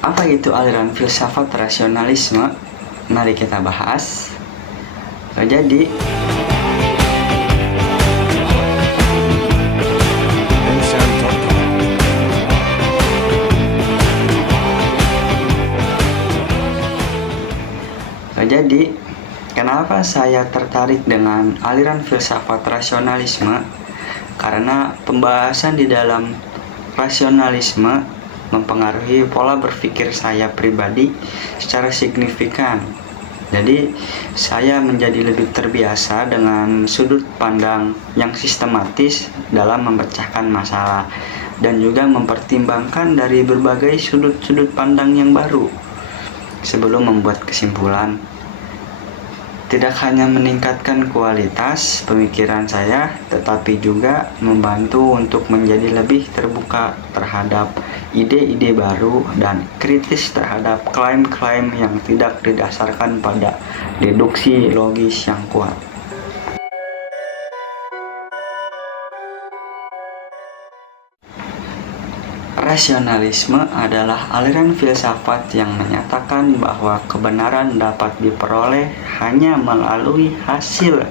Apa itu aliran filsafat rasionalisme? Mari kita bahas. Jadi, kenapa saya tertarik dengan aliran filsafat rasionalisme? Karena pembahasan di dalam rasionalisme mempengaruhi pola berpikir saya pribadi secara signifikan. Jadi, saya menjadi lebih terbiasa dengan sudut pandang yang sistematis dalam memecahkan masalah dan juga mempertimbangkan dari berbagai sudut-sudut pandang yang baru sebelum membuat kesimpulan. Tidak hanya meningkatkan kualitas pemikiran saya, tetapi juga membantu untuk menjadi lebih terbuka terhadap ide-ide baru dan kritis terhadap klaim-klaim yang tidak didasarkan pada deduksi logis yang kuat. Rasionalisme adalah aliran filsafat yang menyatakan bahwa kebenaran dapat diperoleh hanya melalui hasil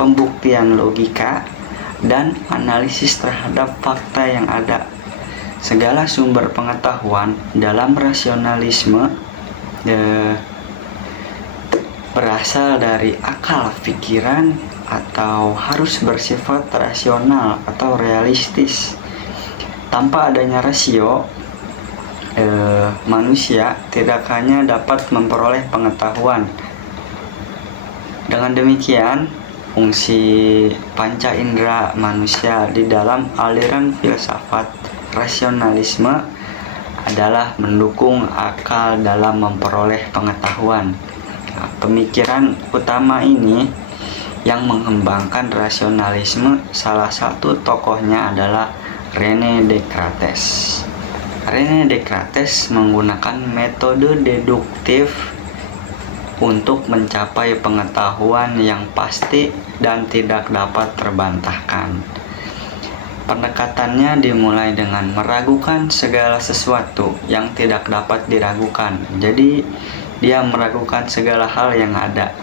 pembuktian logika dan analisis terhadap fakta yang ada. Segala sumber pengetahuan dalam rasionalisme berasal dari akal pikiran atau harus bersifat rasional atau realistis. Tanpa adanya rasio, manusia tidak hanya dapat memperoleh pengetahuan. Dengan demikian, fungsi panca indera manusia di dalam aliran filsafat rasionalisme adalah mendukung akal dalam memperoleh pengetahuan. Nah, pemikiran utama ini yang mengembangkan rasionalisme, salah satu tokohnya adalah René Descartes. René Descartes menggunakan metode deduktif untuk mencapai pengetahuan yang pasti dan tidak dapat terbantahkan. Pendekatannya dimulai dengan meragukan segala sesuatu yang tidak dapat diragukan. Jadi, dia meragukan segala hal yang ada.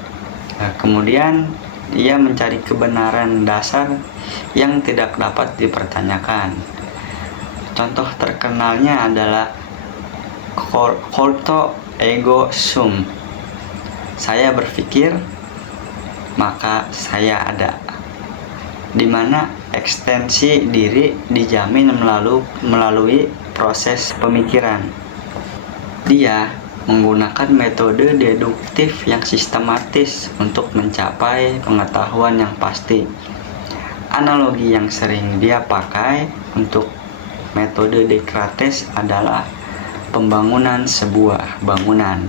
Kemudian, ia mencari kebenaran dasar yang tidak dapat dipertanyakan. Contoh terkenalnya adalah culto ego sum. Saya berpikir, maka saya ada. Di mana ekstensi diri dijamin melalui proses pemikiran. Dia menggunakan metode deduktif yang sistematis untuk mencapai pengetahuan yang pasti. Analogi yang sering dia pakai untuk metode Descartes adalah pembangunan sebuah bangunan.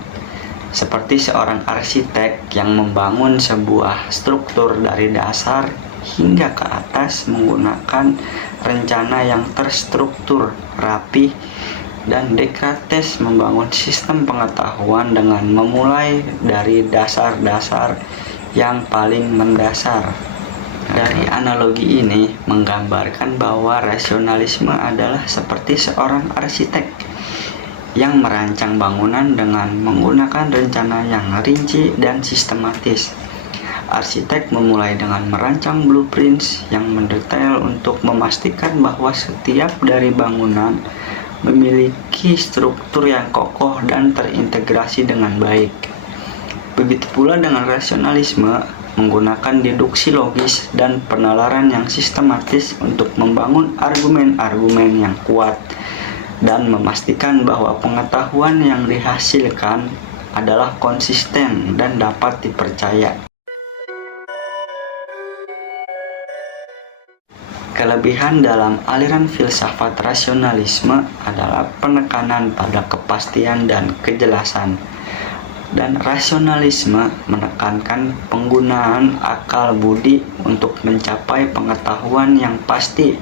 Seperti seorang arsitek yang membangun sebuah struktur dari dasar hingga ke atas menggunakan rencana yang terstruktur, rapi, dan Descartes membangun sistem pengetahuan dengan memulai dari dasar-dasar yang paling mendasar. Dari analogi ini menggambarkan bahwa rasionalisme adalah seperti seorang arsitek yang merancang bangunan dengan menggunakan rencana yang rinci dan sistematis. Arsitek memulai dengan merancang blueprints yang mendetail untuk memastikan bahwa setiap dari bangunan memiliki struktur yang kokoh dan terintegrasi dengan baik. Begitu pula dengan rasionalisme, menggunakan deduksi logis dan penalaran yang sistematis untuk membangun argumen-argumen yang kuat dan memastikan bahwa pengetahuan yang dihasilkan adalah konsisten dan dapat dipercaya. Kelebihan dalam aliran filsafat rasionalisme adalah penekanan pada kepastian dan kejelasan. Dan rasionalisme menekankan penggunaan akal budi untuk mencapai pengetahuan yang pasti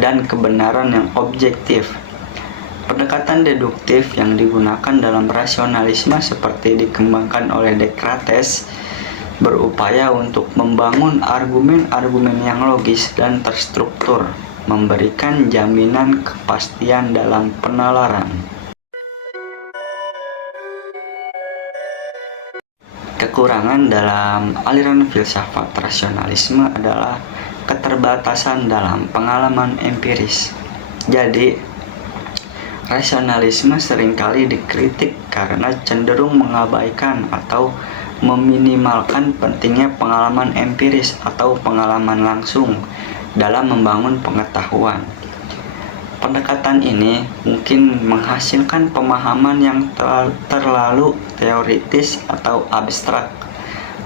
dan kebenaran yang objektif. Pendekatan deduktif yang digunakan dalam rasionalisme seperti dikembangkan oleh Descartes berupaya untuk membangun argumen-argumen yang logis dan terstruktur, memberikan jaminan kepastian dalam penalaran. Kekurangan dalam aliran filsafat rasionalisme adalah keterbatasan dalam pengalaman empiris. Jadi, rasionalisme seringkali dikritik karena cenderung mengabaikan atau meminimalkan pentingnya pengalaman empiris atau pengalaman langsung dalam membangun pengetahuan. Pendekatan ini mungkin menghasilkan pemahaman yang terlalu teoritis atau abstrak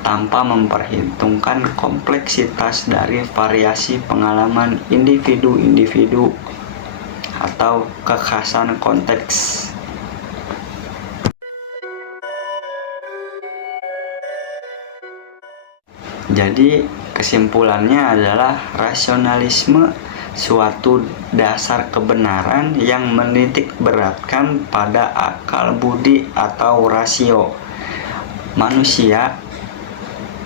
tanpa memperhitungkan kompleksitas dari variasi pengalaman individu-individu atau kekhasan konteks. Jadi kesimpulannya adalah rasionalisme suatu dasar kebenaran yang menitik beratkan pada akal budi atau rasio. Manusia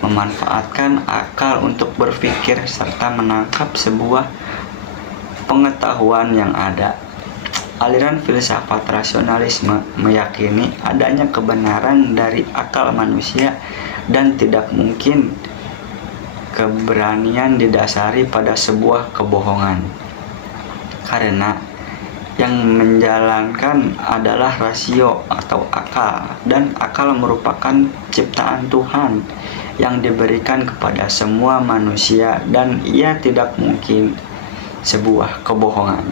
memanfaatkan akal untuk berpikir serta menangkap sebuah pengetahuan yang ada. Aliran filsafat rasionalisme meyakini adanya kebenaran dari akal manusia dan tidak mungkin keberanian didasari pada sebuah kebohongan, karena yang menjalankan adalah rasio atau akal, dan akal merupakan ciptaan Tuhan yang diberikan kepada semua manusia dan ia tidak mungkin sebuah kebohongan.